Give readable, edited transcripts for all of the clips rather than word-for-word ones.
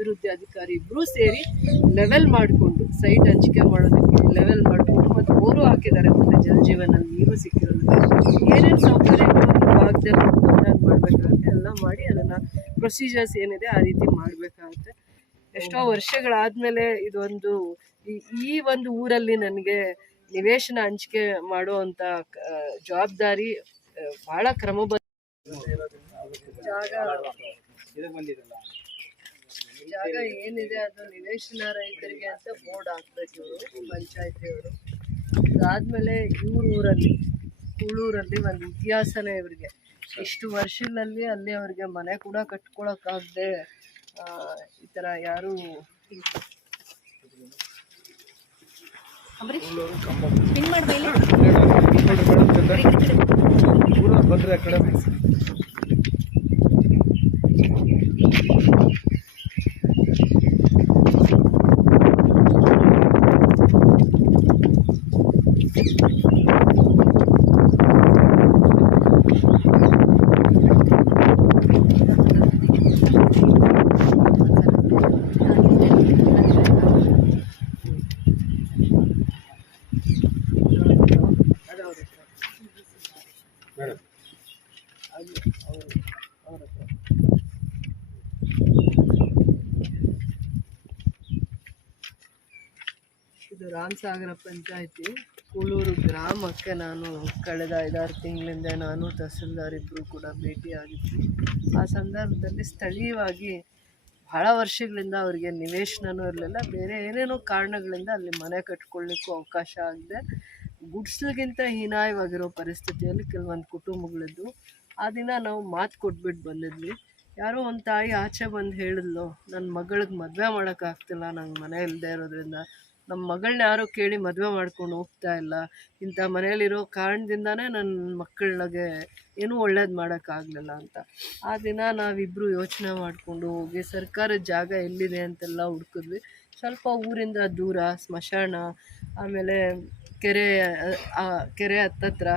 ಅಭಿವೃದ್ಧಿ ಅಧಿಕಾರಿ ಇಬ್ಬರೂ ಸೇರಿ ಲೆವೆಲ್ ಮಾಡಿಕೊಂಡು ಸೈಟ್ ಹಂಚಿಕೆ ಮಾಡೋದಕ್ಕೆ ಲೆವೆಲ್ ಮಾಡಿಕೊಂಡು ಮತ್ತು ಬೋರು ಹಾಕಿದ್ದಾರೆ. ಮತ್ತು ಜಲಜೀವನಲ್ಲಿ ನೀರು ಸಿಕ್ಕಿರೋದಕ್ಕೆ ಏನೇನು ಸೌಕರ್ಯಗಳು ಭಾಗದಲ್ಲಿ ಬಂದಾಗ ಮಾಡಬೇಕಾಗುತ್ತೆ ಎಲ್ಲ ಮಾಡಿ ಅದನ್ನು ಪ್ರೊಸೀಜರ್ಸ್ ಏನಿದೆ ಆ ರೀತಿ ಮಾಡಬೇಕಾಗುತ್ತೆ. ಎಷ್ಟೋ ವರ್ಷಗಳಾದಮೇಲೆ ಇದೊಂದು ಈ ಒಂದು ಊರಲ್ಲಿ ನನಗೆ ನಿವೇಶನ ಹಂಚಿಕೆ ಮಾಡುವಂಥ ಜವಾಬ್ದಾರಿ ಭಾಳ ಕ್ರಮಬದ್ಧ. ಜಾಗ ಏನಿದೆ ಅದು ನಿವೇಶನ ರೈತರಿಗೆ ಅಂತ ಬೋರ್ಡ್ ಹಾಕ್ಬೇಕು ಇವರು ಪಂಚಾಯತಿಯವರು. ಅದಾದಮೇಲೆ ಊರಲ್ಲಿ ಕೂಳೂರಲ್ಲಿ ಒಂದು ಇತಿಹಾಸನೇ ಇವರಿಗೆ. ಇಷ್ಟು ವರ್ಷಗಳಲ್ಲಿ ಅಲ್ಲಿ ಅವ್ರಿಗೆ ಮನೆ ಕೂಡ ಕಟ್ಕೊಳಕ್ಕಾಗದೆ ಈ ಥರ ಯಾರು ಬಂದರೆ ಆ ಕಡೆ ಇದು ರಾಮಸಾಗರ ಪಂಚಾಯಿತಿ ಕೂಳೂರು ಗ್ರಾಮಕ್ಕೆ ನಾನು ಕಳೆದ 5-6 ತಿಂಗಳಿಂದ ನಾನು ತಹಸೀಲ್ದಾರ್ ಇಬ್ಬರು ಕೂಡ ಭೇಟಿಯಾಗಿದ್ವಿ. ಆ ಸಂದರ್ಭದಲ್ಲಿ ಸ್ಥಳೀಯವಾಗಿ ಬಹಳ ವರ್ಷಗಳಿಂದ ಅವರಿಗೆ ನಿವೇಶನವೂ ಇರಲಿಲ್ಲ, ಬೇರೆ ಏನೇನೋ ಕಾರಣಗಳಿಂದ ಅಲ್ಲಿ ಮನೆ ಕಟ್ಕೊಳ್ಳಿಕ್ಕೂ ಅವಕಾಶ ಆಗದೆ ಗುಡ್ಸ್ಲಿಗಿಂತ ಹೀನಾಯವಾಗಿರೋ ಪರಿಸ್ಥಿತಿಯಲ್ಲಿ ಕೆಲವೊಂದು ಕುಟುಂಬಗಳಿದ್ದು. ಆ ದಿನ ನಾವು ಮಾತು ಕೊಟ್ಬಿಟ್ಟು ಬಂದಿದ್ವಿ. ಯಾರೋ ಒಂದು ತಾಯಿ ಆಚೆ ಬಂದು ಹೇಳಿದ್ಲು, ನನ್ನ ಮಗಳಿಗೆ ಮದುವೆ ಮಾಡೋಕ್ಕಾಗ್ತಿಲ್ಲ, ನಂಗೆ ಮನೆ ಇಲ್ಲದೆ ಇರೋದ್ರಿಂದ, ನಮ್ಮ ಮಗಳನ್ನ ಯಾರೋ ಕೇಳಿ ಮದುವೆ ಮಾಡ್ಕೊಂಡು ಹೋಗ್ತಾ ಇಲ್ಲ, ಇಂಥ ಮನೇಲಿರೋ ಕಾರಣದಿಂದನೇ ನನ್ನ ಮಕ್ಕಳಿಗೆ ಏನೂ ಒಳ್ಳೇದು ಮಾಡೋಕ್ಕಾಗಲಿಲ್ಲ ಅಂತ. ಆ ದಿನ ನಾವಿಬ್ಬರು ಯೋಚನೆ ಮಾಡಿಕೊಂಡು ಹೋಗಿ ಸರ್ಕಾರದ ಜಾಗ ಎಲ್ಲಿದೆ ಅಂತೆಲ್ಲ ಹುಡ್ಕಿದ್ವಿ. ಸ್ವಲ್ಪ ಊರಿಂದ ದೂರ ಸ್ಮಶಾನ, ಆಮೇಲೆ ಕೆರೆ ಹತ್ತತ್ರ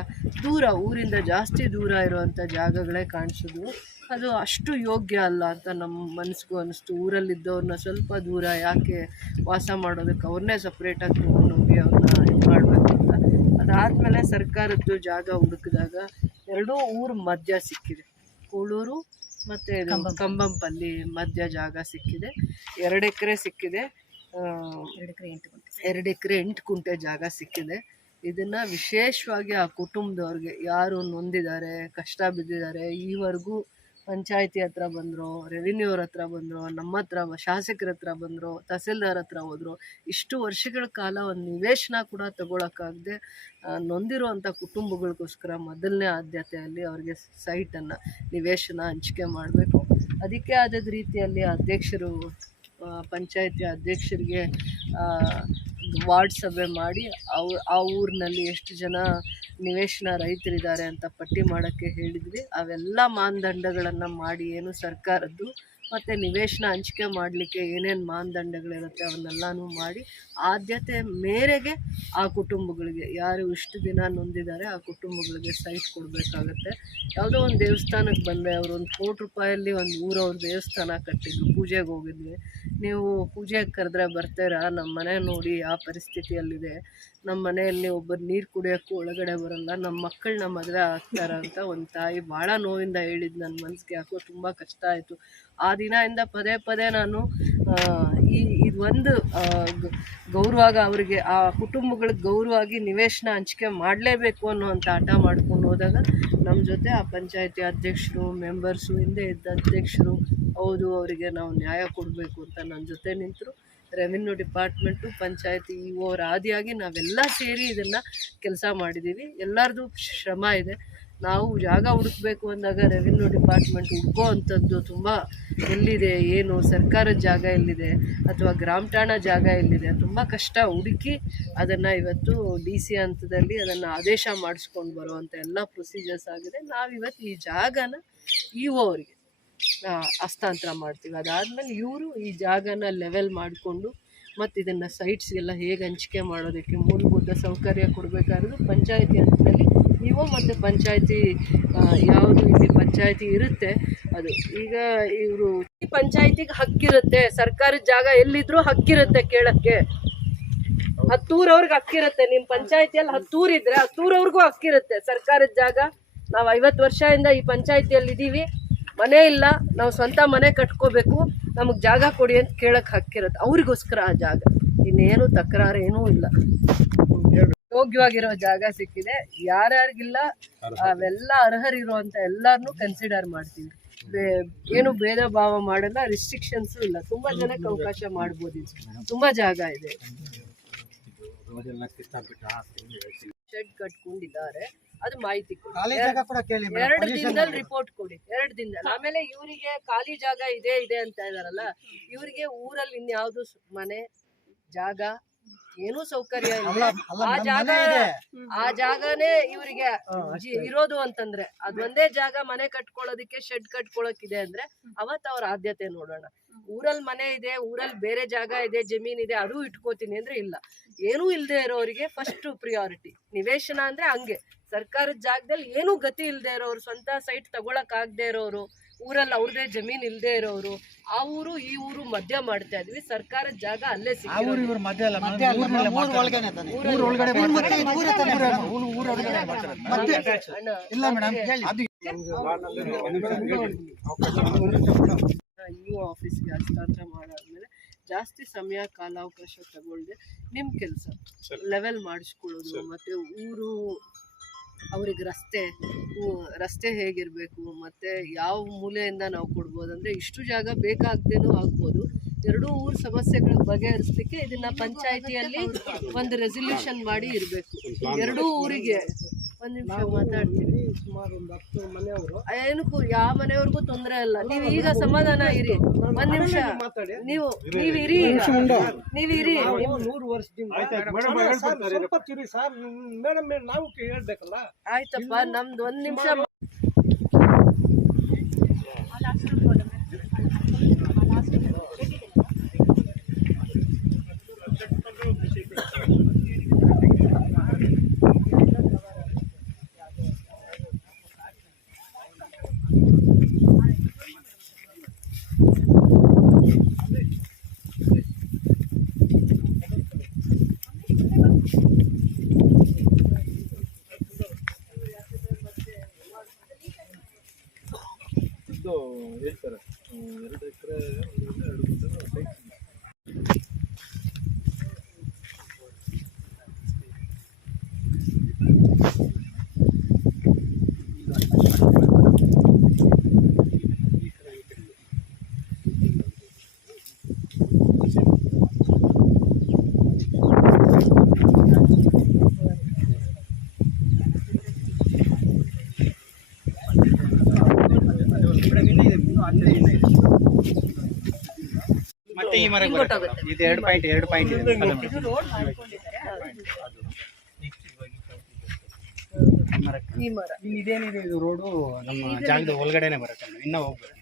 ದೂರ, ಊರಿಂದ ಜಾಸ್ತಿ ದೂರ ಇರುವಂಥ ಜಾಗಗಳೇ ಕಾಣಿಸಿದ್ವು. ಅದು ಅಷ್ಟು ಯೋಗ್ಯ ಅಲ್ಲ ಅಂತ ನಮ್ಮ ಮನಸ್ಸಿಗೂ ಅನ್ನಿಸ್ತು. ಊರಲ್ಲಿದ್ದವ್ರನ್ನ ಸ್ವಲ್ಪ ದೂರ ಯಾಕೆ ವಾಸ ಮಾಡೋದಕ್ಕೆ ಅವ್ರನ್ನೇ ಸಪ್ರೇಟಾಗಿ ತೊಗೊಂಡೋಗಿ ಅವ್ರನ್ನ ಇದು ಮಾಡಬೇಕು ಅಂತ. ಅದಾದಮೇಲೆ ಸರ್ಕಾರದ್ದು ಜಾಗ ಹುಡುಕಿದಾಗ 2 ಊರು ಮಧ್ಯ ಸಿಕ್ಕಿದೆ. ಕೂಳೂರು ಮತ್ತು ಕಂಬಂಪಲ್ಲಿ ಮಧ್ಯ ಜಾಗ ಸಿಕ್ಕಿದೆ. 2 ಎಕರೆ ಸಿಕ್ಕಿದೆ. 2 ಎಕರೆ 8 ಗುಂಟೆ ಜಾಗ ಸಿಕ್ಕಿದೆ. ಇದನ್ನು ವಿಶೇಷವಾಗಿ ಆ ಕುಟುಂಬದವ್ರಿಗೆ ಯಾರು ನೊಂದಿದ್ದಾರೆ, ಕಷ್ಟ ಬಿದ್ದಿದ್ದಾರೆ, ಈವರೆಗೂ ಪಂಚಾಯತಿ ಹತ್ರ ಬಂದರು, ರೆವಿನ್ಯೂ ಅವ್ರ ಹತ್ರ ಬಂದರು, ನಮ್ಮ ಹತ್ರ ಶಾಸಕರ ಹತ್ರ ಬಂದರು, ತಹಸೀಲ್ದಾರ್ ಹತ್ರ ಹೋದರು. ಇಷ್ಟು ವರ್ಷಗಳ ಕಾಲ ಒಂದು ನಿವೇಶನ ಕೂಡ ತಗೊಳಕ್ಕಾಗದೆ ನೊಂದಿರುವಂಥ ಕುಟುಂಬಗಳಿಗೋಸ್ಕರ ಮೊದಲನೇ ಆದ್ಯತೆಯಲ್ಲಿ ಅವ್ರಿಗೆ ಸೈಟನ್ನು ನಿವೇಶನ ಹಂಚಿಕೆ ಮಾಡಬೇಕು. ಅದಕ್ಕೆ ಆದ ರೀತಿಯಲ್ಲಿ ಅಧ್ಯಕ್ಷರು ಪಂಚಾಯತಿ ಅಧ್ಯಕ್ಷರಿಗೆ ವಾರ್ಡ್ ಸಭೆ ಮಾಡಿ ಆ ಊರಿನಲ್ಲಿ ಎಷ್ಟು ಜನ ನಿವೇಶನ ರೈತರಿದ್ದಾರೆ ಅಂತ ಪಟ್ಟಿ ಮಾಡೋಕ್ಕೆ ಹೇಳಿದ್ವಿ. ಅವೆಲ್ಲ ಮಾನದಂಡಗಳನ್ನು ಮಾಡಿ, ಏನು ಸರ್ಕಾರದ್ದು ಮತ್ತು ನಿವೇಶನ ಹಂಚಿಕೆ ಮಾಡಲಿಕ್ಕೆ ಏನೇನು ಮಾನದಂಡಗಳಿರುತ್ತೆ ಅವನ್ನೆಲ್ಲನೂ ಮಾಡಿ ಆದ್ಯತೆ ಮೇರೆಗೆ ಆ ಕುಟುಂಬಗಳಿಗೆ ಯಾರು ಇಷ್ಟು ದಿನ ನೊಂದಿದ್ದಾರೆ ಆ ಕುಟುಂಬಗಳಿಗೆ ಸೈಟ್ ಕೊಡಬೇಕಾಗತ್ತೆ. ಯಾವುದೋ ಒಂದು ದೇವಸ್ಥಾನಕ್ಕೆ ಬಂದೆ, ಅವರು 1 ಕೋಟಿ ರೂಪಾಯಲ್ಲಿ ಒಂದು ಊರವ್ರ ದೇವಸ್ಥಾನ ಕಟ್ಟಿದ್ರು, ಪೂಜೆಗೆ ಹೋಗಿದ್ವಿ. ನೀವು ಪೂಜೆಗೆ ಕರೆದ್ರೆ ಬರ್ತೀರಾ? ನಮ್ಮ ಮನೆ ನೋಡಿ ಯಾವ ಪರಿಸ್ಥಿತಿಯಲ್ಲಿದೆ, ನಮ್ಮ ಮನೆಯಲ್ಲಿ ಒಬ್ಬರು ನೀರು ಕುಡಿಯೋಕ್ಕೂ ಒಳಗಡೆ ಬರಲ್ಲ, ನಮ್ಮ ಮಕ್ಕಳನ್ನ ಮದುವೆ ಆಗ್ತಾರ ಅಂತ ಒಂದು ತಾಯಿ ಭಾಳ ನೋವಿಂದ ಹೇಳಿದ್ದು. ನನ್ನ ಮನಸ್ಸಿಗೆ ಯಾಕೋ ತುಂಬ ಕಷ್ಟ ಆಯಿತು. ಆ ದಿನದಿಂದ ಪದೇ ನಾನು ಇದೊಂದು ಗೌರವಾಗ ಅವರಿಗೆ ಆ ಕುಟುಂಬಗಳಿಗೆ ಗೌರವವಾಗಿ ನಿವೇಶನ ಹಂಚಿಕೆ ಮಾಡಲೇಬೇಕು ಅನ್ನೋವಂಥ ಹಠ ಮಾಡ್ಕೊಂಡು ಹೋದಾಗ ನಮ್ಮ ಜೊತೆ ಆ ಪಂಚಾಯತಿ ಅಧ್ಯಕ್ಷರು, ಮೆಂಬರ್ಸು, ಹಿಂದೆ ಇದ್ದ ಅಧ್ಯಕ್ಷರು, ಹೌದು ಅವರಿಗೆ ನಾವು ನ್ಯಾಯ ಕೊಡಬೇಕು ಅಂತ ನನ್ನ ಜೊತೆ ನಿಂತರು. ರೆವಿನ್ಯೂ ಡಿಪಾರ್ಟ್ಮೆಂಟು, ಪಂಚಾಯತಿ ಇಒ ಆದಿಯಾಗಿ ನಾವೆಲ್ಲ ಸೇರಿ ಇದನ್ನು ಕೆಲಸ ಮಾಡಿದ್ದೀವಿ. ಎಲ್ಲರದು ಶ್ರಮ ಇದೆ. ನಾವು ಜಾಗ ಹುಡುಕಬೇಕು ಅಂದಾಗ ರೆವಿನ್ಯೂ ಡಿಪಾರ್ಟ್ಮೆಂಟ್ ಹುಡ್ಕೋ ಅಂಥದ್ದು ತುಂಬ ಎಲ್ಲಿದೆ, ಏನು ಸರ್ಕಾರದ ಜಾಗ ಎಲ್ಲಿದೆ ಅಥವಾ ಗ್ರಾಮ ಠಾಣಾ ಜಾಗ ಎಲ್ಲಿದೆ, ತುಂಬ ಕಷ್ಟ ಹುಡುಕಿ ಅದನ್ನು ಇವತ್ತು DC ಹಂತದಲ್ಲಿ ಅದನ್ನು ಆದೇಶ ಮಾಡಿಸ್ಕೊಂಡು ಬರುವಂಥ ಎಲ್ಲ ಪ್ರೊಸೀಜರ್ಸ್ ಆಗಿದೆ. ನಾವಿವತ್ತು ಈ ಜಾಗನ ಇಒ ಅವರಿಗೆ ಹಸ್ತಾಂತರ ಮಾಡ್ತೀವಿ. ಅದಾದಮೇಲೆ ಇವರು ಈ ಜಾಗನ ಲೆವೆಲ್ ಮಾಡಿಕೊಂಡು ಮತ್ತು ಇದನ್ನು ಸೈಟ್ಸ್ಗೆಲ್ಲ ಹೇಗೆ ಹಂಚಿಕೆ ಮಾಡೋದಕ್ಕೆ ಮೂಲಭೂತ ಸೌಕರ್ಯ ಕೊಡಬೇಕಾದ್ರೂ ಪಂಚಾಯತಿ ಹಂತದಲ್ಲಿ ಇಒ ಮತ್ತು ಪಂಚಾಯತಿ ಯಾವುದು ಇಲ್ಲಿ ಪಂಚಾಯತಿ ಇರುತ್ತೆ ಅದು ಈಗ ಇವರು ಪಂಚಾಯತಿಗೆ ಹಕ್ಕಿರುತ್ತೆ, ಸರ್ಕಾರದ ಜಾಗ ಎಲ್ಲಿದ್ರು ಹಕ್ಕಿರುತ್ತೆ ಕೇಳಕ್ಕೆ. 10 ಊರವ್ರಿಗೆ ಹಕ್ಕಿರುತ್ತೆ. ನಿಮ್ಮ ಪಂಚಾಯತಿಯಲ್ಲಿ 10 ಊರಿದ್ರೆ 10 ಊರವ್ರಿಗೂ ಹಕ್ಕಿರುತ್ತೆ ಸರ್ಕಾರದ ಜಾಗ. ನಾವು 50 ವರ್ಷದಿಂದ ಈ ಪಂಚಾಯತಿಯಲ್ಲಿ ಇದ್ದೀವಿ, ಮನೆ ಇಲ್ಲ, ನಾವು ಸ್ವಂತ ಮನೆ ಕಟ್ಕೋಬೇಕು, ನಮಗೆ ಜಾಗ ಕೊಡಿ ಅಂತ ಕೇಳಕ್ಕೆ ಹಕ್ಕಿರುತ್ತೆ. ಅವ್ರಿಗೋಸ್ಕರ ಆ ಜಾಗ, ಇನ್ನೇನು ತಕರಾರು ಏನೂ ಇಲ್ಲ. ಯೋಗ್ಯವಾಗಿರೋ ಜಾಗ ಸಿಕ್ಕಿದೆ, ಯಾರ್ಯಾರಿಗಿಲ್ಲ ಅವೆಲ್ಲ ಅರ್ಹರಿರುವಂಥ ಎಲ್ಲರನ್ನೂ ಕನ್ಸಿಡರ್ ಮಾಡ್ತೀವಿ. ಏನು ಭೇದ ಭಾವ ಮಾಡಲ್ಲ, ರಿಸ್ಟ್ರಿಕ್ಷನ್ಸು ಇಲ್ಲ. ತುಂಬ ಜನಕ್ಕೆ ಅವಕಾಶ ಮಾಡ್ಬೋದು. ತುಂಬ ಜಾಗ ಇದೆ. ಶೆಡ್ ಕಟ್ಕೊಂಡಿದ್ದಾರೆ, ಅದು ಮಾಹಿತಿ ಕೊಡಿ. 2 ದಿನದಲ್ಲಿ ರಿಪೋರ್ಟ್ ಕೊಡಿ, 2 ದಿನದಲ್ಲಿ. ಆಮೇಲೆ ಇವರಿಗೆ ಖಾಲಿ ಜಾಗ ಇದೆ ಅಂತ ಇದಾರಲ್ಲ, ಇವರಿಗೆ ಊರಲ್ಲಿ ಇನ್ಯಾವುದು ಮನೆ ಜಾಗ ಏನೂ ಸೌಕರ್ಯ ಇಲ್ಲ. ಆ ಜಾಗನೇ ಇವರಿಗೆ ಇರೋದು ಅಂತಂದ್ರೆ ಅದೊಂದೇ ಜಾಗ. ಮನೆ ಕಟ್ಕೊಳ್ಳೋದಿಕ್ಕೆ ಶೆಡ್ ಕಟ್ಕೊಳ್ಳೋಕಿದೆ ಅಂದ್ರೆ ಅವತ್ತು ಅವ್ರ ಆದ್ಯತೆ ನೋಡೋಣ. ಊರಲ್ಲಿ ಮನೆ ಇದೆ, ಊರಲ್ಲಿ ಬೇರೆ ಜಾಗ ಇದೆ, ಜಮೀನಿದೆ, ಅದು ಇಟ್ಕೋತೀನಿ ಅಂದ್ರೆ ಇಲ್ಲ. ಏನೂ ಇಲ್ಲದೆ ಇರೋರಿಗೆ ಫಸ್ಟ್ ಪ್ರಿಯಾರಿಟಿ. ನಿವೇಶನ ಅಂದ್ರೆ ಹಂಗೆ, ಸರ್ಕಾರದ ಜಾಗದಲ್ಲಿ ಏನೂ ಗತಿ ಇಲ್ಲದೆ ಇರೋರು, ಸ್ವಂತ ಸೈಟ್ ತಗೊಳಕ್ ಆಗದೆ ಇರೋರು, ಊರಲ್ಲಿ ಅವ್ರದೇ ಜಮೀನ್ ಇಲ್ಲದೆ ಇರೋರು, ಆ ಊರು ಈ ಊರು ಮಧ್ಯ ಮಾಡ್ತಾ ಇದ್ವಿ. ಸರ್ಕಾರದ ಜಾಗ ಅಲ್ಲೇ ಇಒ ಆಫೀಸ್ಗೆ ಹಸ್ತಾಂತರ ಮಾಡಾದ್ಮೇಲೆ ಜಾಸ್ತಿ ಸಮಯ ಕಾಲಾವಕಾಶ ತಗೊಳ್ದೆ ನಿಮ್ಮ ಕೆಲಸ ಲೆವೆಲ್ ಮಾಡಿಸ್ಕೊಳ್ಳೋದು, ಮತ್ತೆ ಊರು ಅವ್ರಿಗೆ ರಸ್ತೆ ಹೇಗಿರಬೇಕು, ಮತ್ತು ಯಾವ ಮೂಲೆಯಿಂದ ನಾವು ಕೊಡ್ಬೋದು ಅಂದರೆ ಇಷ್ಟು ಜಾಗ ಬೇಕಾಗ್ದೇನೂ ಆಗ್ಬೋದು. 2 ಊರ ಸಮಸ್ಯೆಗಳ ಬಗೆಹರಿಸಲಿಕ್ಕೆ ಇದನ್ನು ಪಂಚಾಯಿತಿಯಲ್ಲಿ ಒಂದು ರೆಸಲ್ಯೂಷನ್ ಮಾಡಿ ಇರಬೇಕು. 2 ಊರಿಗೆ 1 ನಿಮಿಷ ಮಾತಾಡ್ತೀವಿ. ಸುಮಾರು ಒಂದು 10 ಮನೆಯವರು, ಏನಕ್ಕೂ ಯಾವ ಮನೆಯವ್ರಿಗೂ ತೊಂದರೆ ಇಲ್ಲ. ನೀವು ಈಗ ಸಮಾಧಾನ ಇರಿ, 1 ನಿಮಿಷ ನೀವು ಇರಿ, ನೀವಿರಿ. 100 ವರ್ಷದಿಂದ ನಾವು ಹೇಳ್ಬೇಕಲ್ಲ. ಆಯ್ತಪ್ಪ, ನಮ್ದು 1 ನಿಮಿಷ. ಹೇಳ್ತಾರೆ 2 ಎಕರೆ 2 ಗುಂಟೆ ಸೈಟ್. ಮತ್ತೆ ಈ ಮರ ಇದು 2 ಪಾಯಿಂಟ್ ಇದೆ. ಈ ಮರ ಇದೇನಿದೆ, ಇದು ರೋಡು ನಮ್ಮ ಜಾಗದ ಒಳಗಡೆನೆ ಬರುತ್ತೆ, ಇನ್ನೂ ಹೋಗ್ಬೇಕು.